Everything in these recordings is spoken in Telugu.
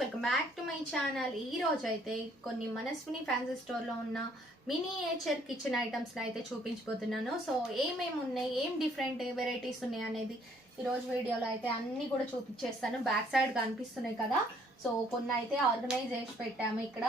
Welcome back to my channel. ఈ రోజు అయితే కొన్ని మనస్విని ఫ్యాన్సీ స్టోర్ లో ఉన్న మినియేచర్ కిచెన్ ఐటమ్స్ అయితే చూపించబోతున్నాను. సో ఏమేమి ఉన్నాయి, ఏం డిఫరెంట్ వెరైటీస్ ఉన్నాయి అనేది ఈ రోజు వీడియోలో అయితే అన్ని కూడా చూపించేస్తాను. బ్యాక్ సైడ్ కనిపిస్తున్నాయి కదా, సో కొన్ని అయితే ఆర్గనైజ్ చేసి పెట్టాము. ఇక్కడ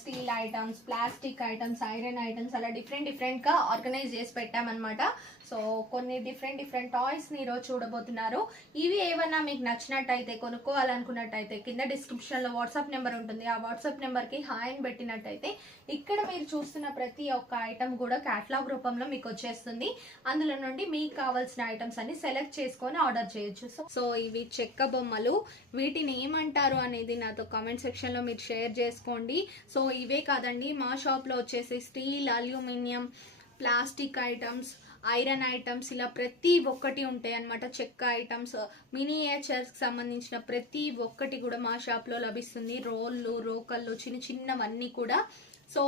steel items, plastic items, iron items అలా డిఫరెంట్ గా ఆర్గనైజ్ చేసి పెట్టామన్నమాట. సో కొన్ని డిఫరెంట్ టాయ్స్ ని ఈరోజు చూడబోతున్నారు. ఇవి ఏమన్నా మీకు నచ్చినట్టయితే, కొనుక్కోవాలనుకున్నట్టయితే కింద డిస్క్రిప్షన్ లో వాట్సాప్ నెంబర్ ఉంటుంది. ఆ వాట్సాప్ నెంబర్ కి హాయ్ అని పెట్టినట్టయితే ఇక్కడ మీరు చూస్తున్న ప్రతి ఒక్క ఐటమ్ కూడా క్యాటలాగ్ రూపంలో మీకు వచ్చేస్తుంది. అందులో నుండి మీకు కావాల్సిన ఐటమ్స్ అన్ని సెలెక్ట్ చేసుకొని ఆర్డర్ చేయొచ్చు. సో ఇవి చెక్క బొమ్మలు, వీటిని ఏమంటారు అనేది నాతో కామెంట్ సెక్షన్ లో మీరు షేర్ చేసుకోండి. సో ఇవే కాదండి, మా షాప్ లో వచ్చేసి steel, aluminium, plastic items, iron items ఇలా ప్రతి ఒక్కటి ఉంటాయి అన్నమాట. చెక్క ఐటమ్స్, మినియేచర్స్ సంబంధించిన ప్రతి ఒక్కటి కూడా మా షాప్ లో లభిస్తుంది. రోళ్ళు, రోకళ్ళు, చిన్నవన్నీ కూడా. సో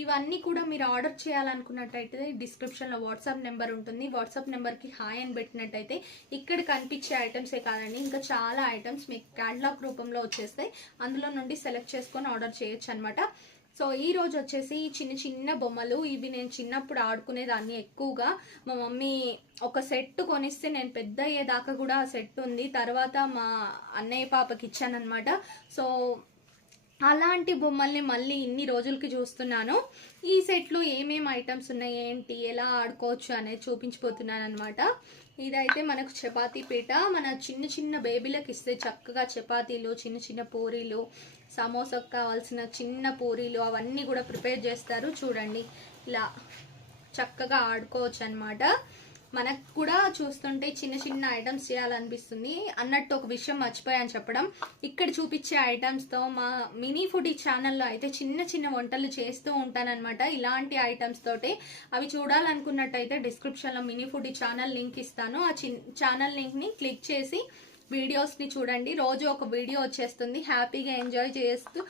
ఇవన్నీ కూడా మీరు ఆర్డర్ చేయాలనుకున్నట్టయితే డిస్క్రిప్షన్ లో వాట్సాప్ నెంబర్ ఉంటుంది. వాట్సాప్ నెంబర్ కి హాయ్ అని పెట్టినట్టయితే ఇక్కడ కనిపించే ఐటమ్సే కాదండి, ఇంకా చాలా ఐటమ్స్ మీకు క్యాటలాగ్ రూపంలో వచ్చేస్తాయి. అందులో నుండి సెలెక్ట్ చేసుకొని ఆర్డర్ చేయొచ్చు అనమాట. సో ఈ రోజు వచ్చేసి చిన్న బొమ్మలు. ఇవి నేను చిన్నప్పుడు ఆడుకునేదాన్ని ఎక్కువగా. మా మమ్మీ ఒక సెట్ కొనిస్తే నేను పెద్ద అయ్యేదాకా కూడా ఆ సెట్ ఉంది. తర్వాత మా అన్నయ్య పాపకి ఇచ్చానమాట. సో అలాంటి బొమ్మల్ని మళ్ళీ ఇన్ని రోజులకి చూస్తున్నాను. ఈ సెట్లో ఏమేమి ఐటమ్స్ ఉన్నాయి, ఏంటి, ఎలా ఆడుకోవచ్చు అనేది చూపించిపోతున్నాను అనమాట. ఇదైతే మనకు చపాతీ పీట. మన చిన్న బేబీలకు ఇస్తే చక్కగా చపాతీలు, చిన్న పూరీలు, సమోసాకు కావాల్సిన చిన్న పూరీలు అవన్నీ కూడా ప్రిపేర్ చేస్తారు. చూడండి, ఇలా చక్కగా ఆడుకోవచ్చు అనమాట. మనకు కూడా చూస్తుంటే చిన్న ఐటమ్స్ చేయాలనిపిస్తుంది. అన్నట్టు ఒక విషయం మర్చిపోయాను చెప్పడం. ఇక్కడ చూపించే ఐటమ్స్తో మా మినీ ఫుడీ ఛానల్లో అయితే చిన్న వంటలు చేస్తూ ఉంటానన్నమాట. ఇలాంటి ఐటమ్స్ తోటి అవి చూడాలనుకున్నట్టయితే డిస్క్రిప్షన్లో మినీ ఫుడీ ఛానల్ లింక్ ఇస్తాను. ఆ ఛానల్ లింక్ని క్లిక్ చేసి వీడియోస్ని చూడండి. రోజు ఒక వీడియో వచ్చేస్తుంది. హ్యాపీగా ఎంజాయ్ చేస్తూ,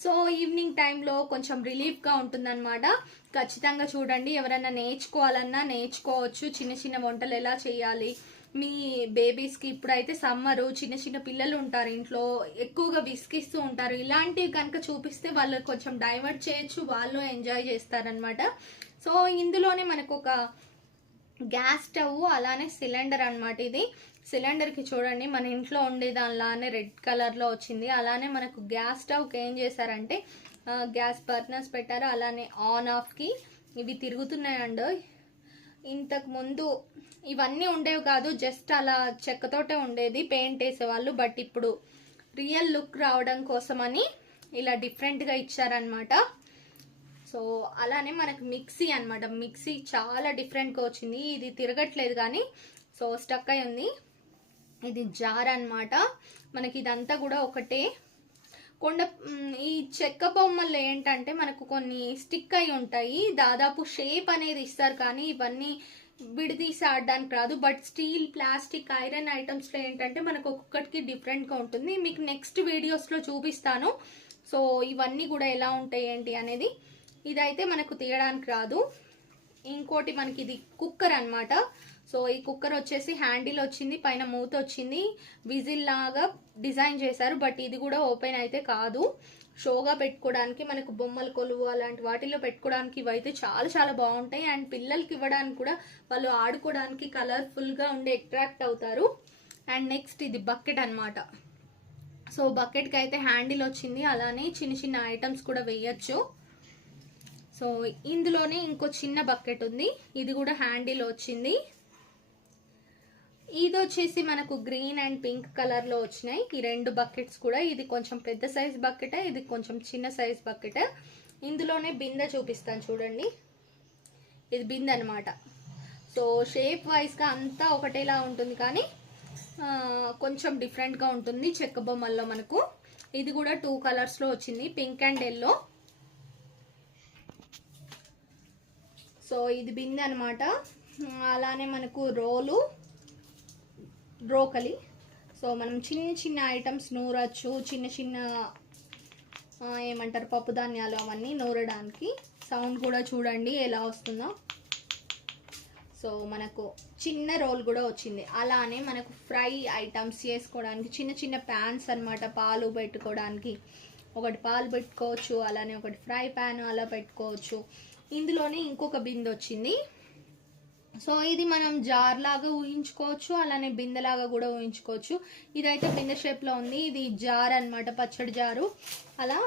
సో ఈవినింగ్ టైంలో కొంచెం రిలీఫ్గా ఉంటుందన్నమాట. ఖచ్చితంగా చూడండి. ఎవరైనా నేర్చుకోవాలన్నా నేర్చుకోవచ్చు. చిన్న వంటలు ఎలా చేయాలి, మీ బేబీస్కి ఇప్పుడైతే సమ్మరు, చిన్న పిల్లలు ఉంటారు ఇంట్లో, ఎక్కువగా విసిగిస్తూ ఉంటారు. ఇలాంటివి కనుక చూపిస్తే వాళ్ళు కొంచెం డైవర్ట్ చేయొచ్చు, వాళ్ళు ఎంజాయ్ చేస్తారనమాట. సో ఇందులోనే మనకు ఒక గ్యాస్ స్టవ్, అలానే సిలిండర్ అనమాట. ఇది సిలిండర్కి చూడండి, మన ఇంట్లో ఉండే దానిలానే రెడ్ కలర్లో వచ్చింది. అలానే మనకు గ్యాస్ స్టవ్కి ఏం చేశారంటే గ్యాస్ బర్నర్స్ పెట్టారు. అలానే ఆన్ ఆఫ్కి ఇవి తిరుగుతున్నాయండి. ఇంతకు ముందు ఇవన్నీ ఉండేవి కాదు, జస్ట్ అలా చెక్కతోటే ఉండేది, పెయింట్ వేసేవాళ్ళు. బట్ ఇప్పుడు రియల్ లుక్ రావడం కోసమని ఇలా డిఫరెంట్గా ఇచ్చారనమాట. సో అలానే మనకు మిక్సీ అనమాట. మిక్సీ చాలా డిఫరెంట్గా వచ్చింది. ఇది తిరగట్లేదు కానీ సో స్టక్ అయి ఉంది. ఇది జార్ అనమాట. మనకి ఇదంతా కూడా ఒకటే ఈ చెక్క బొమ్మల్లో ఏంటంటే మనకు కొన్ని స్టిక్ అయి ఉంటాయి. దాదాపు షేప్ అనేది ఇస్తారు కానీ ఇవన్నీ విడిదీసి ఆడడానికి రాదు. బట్ స్టీల్, ప్లాస్టిక్, ఐరన్ ఐటమ్స్లో ఏంటంటే మనకు ఒక్కొక్కటికి డిఫరెంట్గా ఉంటుంది. మీకు నెక్స్ట్ వీడియోస్లో చూపిస్తాను. సో ఇవన్నీ కూడా ఎలా ఉంటాయి ఏంటి అనేది. ఇదైతే మనకు తీయడానికి రాదు. ఇంకోటి మనకి ఇది కుక్కర్ అనమాట. సో ఈ కుక్కర్ వచ్చేసి హ్యాండిల్ వచ్చింది, పైన మూత వచ్చింది, విజిల్ లాగా డిజైన్ చేశారు. బట్ ఇది కూడా ఓపెన్ అయితే కాదు. షోగా పెట్టుకోవడానికి, మనకు బొమ్మల కొలువు అలాంటి వాటిల్లో పెట్టుకోవడానికి ఇవైతే చాలా బాగుంటాయి. అండ్ పిల్లలకి ఇవ్వడానికి కూడా వాళ్ళు ఆడుకోవడానికి కలర్ఫుల్గా ఉండి అట్రాక్ట్ అవుతారు. అండ్ నెక్స్ట్ ఇది బకెట్ అనమాట. సో బకెట్కి అయితే హ్యాండిల్ వచ్చింది, అలానే చిన్న ఐటమ్స్ కూడా వేయచ్చు. సో ఇందులోనే ఇంకో చిన్న బకెట్ ఉంది, ఇది కూడా హ్యాండిల్ వచ్చింది. ఇది వచ్చేసి మనకు గ్రీన్ అండ్ పింక్ కలర్లో వచ్చినాయి ఈ రెండు బకెట్స్ కూడా. ఇది కొంచెం పెద్ద సైజ్ బకెట్, ఇది కొంచెం చిన్న సైజ్ బకెట్. ఇందులోనే బిందె చూపిస్తాను చూడండి, ఇది బిందె అనమాట. సో షేప్ వైజ్గా అంతా ఒకటేలా ఉంటుంది కానీ కొంచెం డిఫరెంట్గా ఉంటుంది చెక్క బొమ్మల్లో మనకు. ఇది కూడా 2 కలర్స్లో వచ్చింది, పింక్ అండ్ ఎల్లో. సో ఇది బిందె అనమాట. అలానే మనకు రోకలి. సో మనం చిన్న ఐటమ్స్ నూరచ్చు, చిన్న ఏమంటారు పప్పు ధాన్యాలు అవన్నీ నూరడానికి. సౌండ్ కూడా చూడండి ఎలా వస్తుందో. సో సో మనకు చిన్న రోల్ కూడా వచ్చింది. అలానే మనకు ఫ్రై ఐటమ్స్ చేసుకోవడానికి చిన్న చిన్న ప్యాన్స్ అన్నమాట. పాలు పెట్టుకోవడానికి ఒకటి పాలు పెట్టుకోవచ్చు, అలానే ఒకటి ఫ్రై ప్యాన్ అలా పెట్టుకోవచ్చు. ఇందులోనే ఇంకొక బిందె వచ్చింది. సో ఇది మనం జార్ లాగా ఊహించుకోవచ్చు, అలానే బిందెలాగా కూడా ఊహించుకోవచ్చు. ఇదైతే బిందె షేప్లో ఉంది. ఇది జార్ అన్నమాట, పచ్చడి జారు. అలా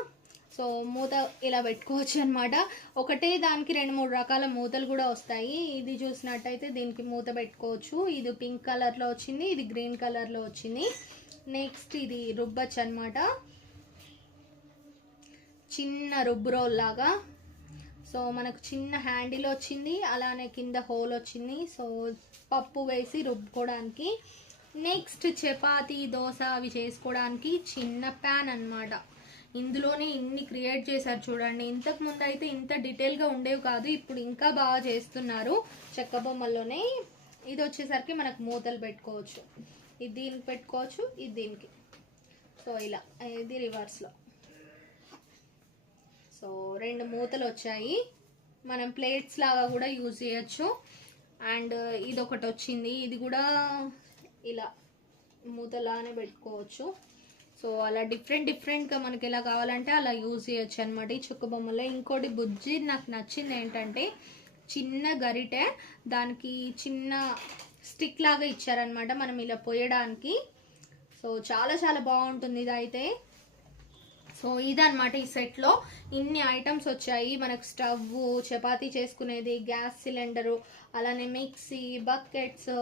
సో మూత ఇలా పెట్టుకోవచ్చు అనమాట. ఒకటే దానికి 2-3 రకాల మూతలు కూడా వస్తాయి. ఇది చూసినట్టయితే దీనికి మూత పెట్టుకోవచ్చు. ఇది పింక్ కలర్లో వచ్చింది, ఇది గ్రీన్ కలర్లో వచ్చింది. నెక్స్ట్ ఇది రుబ్బచ్చు అనమాట, చిన్న రుబ్బు రోల్ లాగా. సో మనకు చిన్న హ్యాండిల్ వచ్చింది, అలానే కింద హోల్ వచ్చింది. సో పప్పు వేసి రుబ్బుకోవడానికి. నెక్స్ట్ చపాతీ, దోశ అవి చేసుకోవడానికి చిన్న ప్యాన్ అన్నమాట. ఇందులోనే ఇన్ని క్రియేట్ చేశారు చూడండి. ఇంతకు ముందు అయితే ఇంత డీటెయిల్గా ఉండేవి కాదు, ఇప్పుడు ఇంకా బాగా చేస్తున్నారు చెక్క బొమ్మల్లోనే. ఇది వచ్చేసరికి మనకు మూతలు పెట్టుకోవచ్చు. ఇది దీనికి పెట్టుకోవచ్చు, ఇది దీనికి. సో ఇలా ఇది రివర్స్లో. సో 2 మూతలు వచ్చాయి. మనం ప్లేట్స్ లాగా కూడా యూజ్ చేయొచ్చు. అండ్ ఇది ఒకటి వచ్చింది, ఇది కూడా ఇలా మూతలానే పెట్టుకోవచ్చు. సో అలా డిఫరెంట్గా మనకి ఎలా కావాలంటే అలా యూజ్ చేయొచ్చు అనమాట ఈ చుక్క బొమ్మలో. ఇంకోటి బుజ్జి నాకు నచ్చింది ఏంటంటే చిన్న గరిటె, దానికి చిన్న స్టిక్ లాగా ఇచ్చారనమాట మనం ఇలా పోయడానికి. సో చాలా చాలా బాగుంటుంది ఇదైతే. సో ఇదన్నమాట ఈ సెట్లో ఇన్ని ఐటమ్స్ వచ్చాయి మనకు. స్టవ్, చపాతీ చేసుకునేది, గ్యాస్ సిలిండరు, అలానే మిక్సీ, బకెట్స్,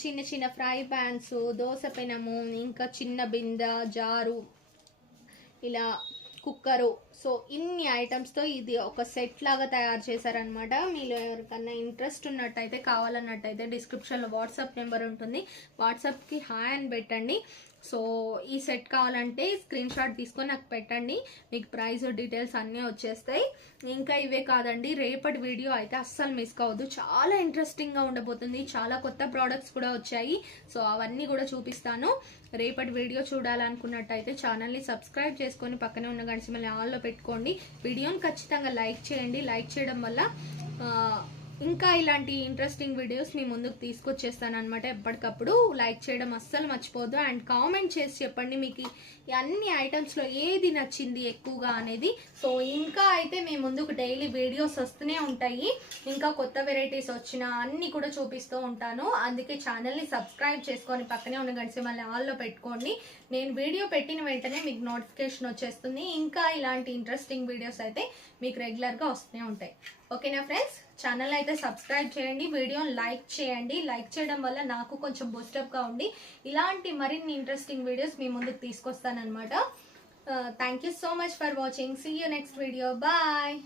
చిన్న చిన్న ఫ్రై ప్యాన్స్, దోశ పెనము, ఇంకా చిన్న బిందె, జారు, ఇలా కుక్కరు. సో ఇన్ని ఐటమ్స్తో ఇది ఒక సెట్ లాగా తయారు చేశారనమాట. మీలో ఎవరికన్నా ఇంట్రెస్ట్ ఉన్నట్టయితే, కావాలన్నట్టయితే డిస్క్రిప్షన్లో వాట్సాప్ నెంబర్ ఉంటుంది, వాట్సాప్కి హాయ్ అని పెట్టండి. సో ఈ సెట్ కావాలంటే స్క్రీన్ షాట్ తీసుకొని నాకు పెట్టండి, మీకు ప్రైస్ డీటెయిల్స్ అన్నీ వచ్చేస్తాయి. ఇంకా ఇవే కాదండి, రేపటి వీడియో అయితే అస్సలు మిస్ కావద్దు, చాలా ఇంట్రెస్టింగ్గా ఉండబోతుంది. చాలా కొత్త ప్రోడక్ట్స్ కూడా వచ్చాయి. సో అవన్నీ కూడా చూపిస్తాను. రేపటి వీడియో చూడాలనుకున్నట్టయితే ఛానల్ని సబ్స్క్రైబ్ చేసుకొని పక్కనే ఉన్న గంట సింబల్ని ఆల్లో పెట్టుకోండి. వీడియోని ఖచ్చితంగా లైక్ చేయండి. లైక్ చేయడం వల్ల ఇంకా ఇలాంటి ఇంట్రెస్టింగ్ వీడియోస్ మీ ముందుకు తీసుకొచ్చేస్తాను అనమాట ఎప్పటికప్పుడు. లైక్ చేయడం అస్సలు మర్చిపోద్దు. అండ్ కామెంట్ చేసి చెప్పండి మీకు అన్ని ఐటమ్స్లో ఏది నచ్చింది ఎక్కువగా అనేది. సో ఇంకా అయితే మీ ముందుకు డైలీ వీడియోస్ వస్తూనే ఉంటాయి. ఇంకా కొత్త వెరైటీస్ వచ్చిన అన్ని కూడా చూపిస్తూ ఉంటాను. అందుకే ఛానల్ని సబ్స్క్రైబ్ చేసుకొని పక్కనే ఉన్న గంట సింబల్ని ఆల్లో పెట్టుకోండి. నేను వీడియో పెట్టిన వెంటనే మీకు నోటిఫికేషన్ వచ్చేస్తుంది. ఇంకా ఇలాంటి ఇంట్రెస్టింగ్ వీడియోస్ అయితే మీకు రెగ్యులర్గా వస్తూనే ఉంటాయి. ఓకేనా ఫ్రెండ్స్, ఛానల్ అయితే సబ్స్క్రైబ్ చేయండి, వీడియోని లైక్ చేయండి. లైక్ చేయడం వల్ల నాకు కొంచెం బూస్టప్గా ఉండి ఇలాంటి మరిన్ని ఇంట్రెస్టింగ్ వీడియోస్ మీ ముందుకు తీసుకొస్తానన్నమాట. Thank you so much for watching. See you next video. Bye.